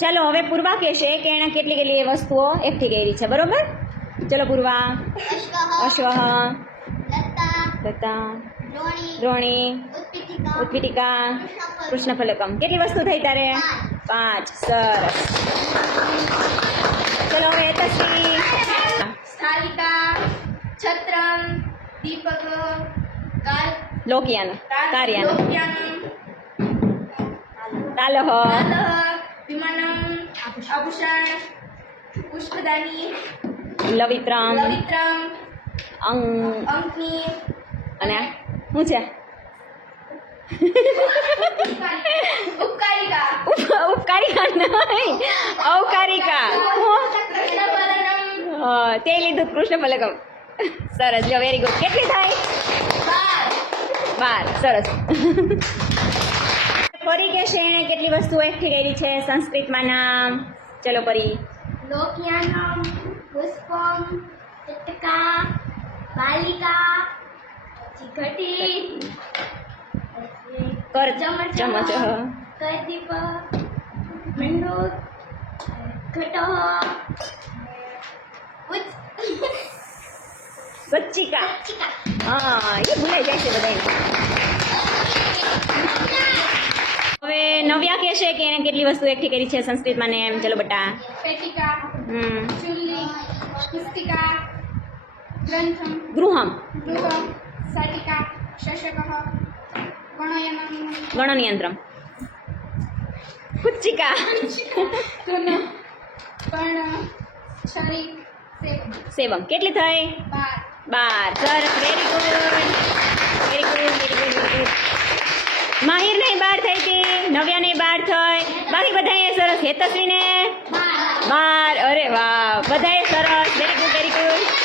ચાલો હવે પૂર્વા કહેશે કે એણે કેટલી કેટલી વસ્તુઓ એકઠી કરી છે, બરોબર? ચલો પૂર્વા. અશ્વઃ, દત્તા, દ્રોણી, ઉત્પીઠિકા, કૃષ્ણફલકમ. કેટલી વસ્તુ થઈ તારે? 5. સરસ. ચલો હવે યશસ્વી. સ્થાલિકા, છત્રમ, દીપક, લોકયાન, કાર્યાન, લોકયાનમ, તાલહ, વિમાનમ, આભૂષણ, પુષ્પદાની, લવિત્રમ, લવિત્રમ, અંકની અને શું છે? ઉપકારિકા, ઉપકારિકા નહીં, અવકારિકા. કૃષ્ણફલકમ, તે લીધું કૃષ્ણફલકમ. સરસ. જો વેરી ગુડ. કેટલી થાય? 12. સરસ. પરી કહેશે એણે કેટલી વસ્તુઓ એકઠી કરી છે સંસ્કૃતમાં નામ. ચલો પરી. લોકયાનમ, પુષ્પમ, ચટકા, બાલિકા, ઘટી, કર ચમચ, કરદીપ, મંડૂક, ઘટો, સચ્ચિકા. હા, એ ભૂલાઈ જાય છે બધાને. હવે નવ્યા કહેશે કે એણે કેટલી વસ્તુ એકઠી કરી છે સંસ્કૃતમાં ને એમ. ચલો બટા. પેટિકા, ચુલ્લી, પુસ્તિકા, ગ્રંથમ, ગૃહમ, ગૃહમ, શાટિકા, શશકઃ, ગણયનમ, ગણનયંત્રમ, કુચ્ચિકા, કર્ણ, છરી, સેવમ. સેવમ. કેટલી થઈ? 12. સરસ. Very good, very good, very good, very good. માહિરને 12 થઈ હતી, નવ્યાને 12 થઈ, બાકી બધાએ સરસ. હેતશ્રીને 12. અરે વાહ, બધાએ સરસ. Very good, very good.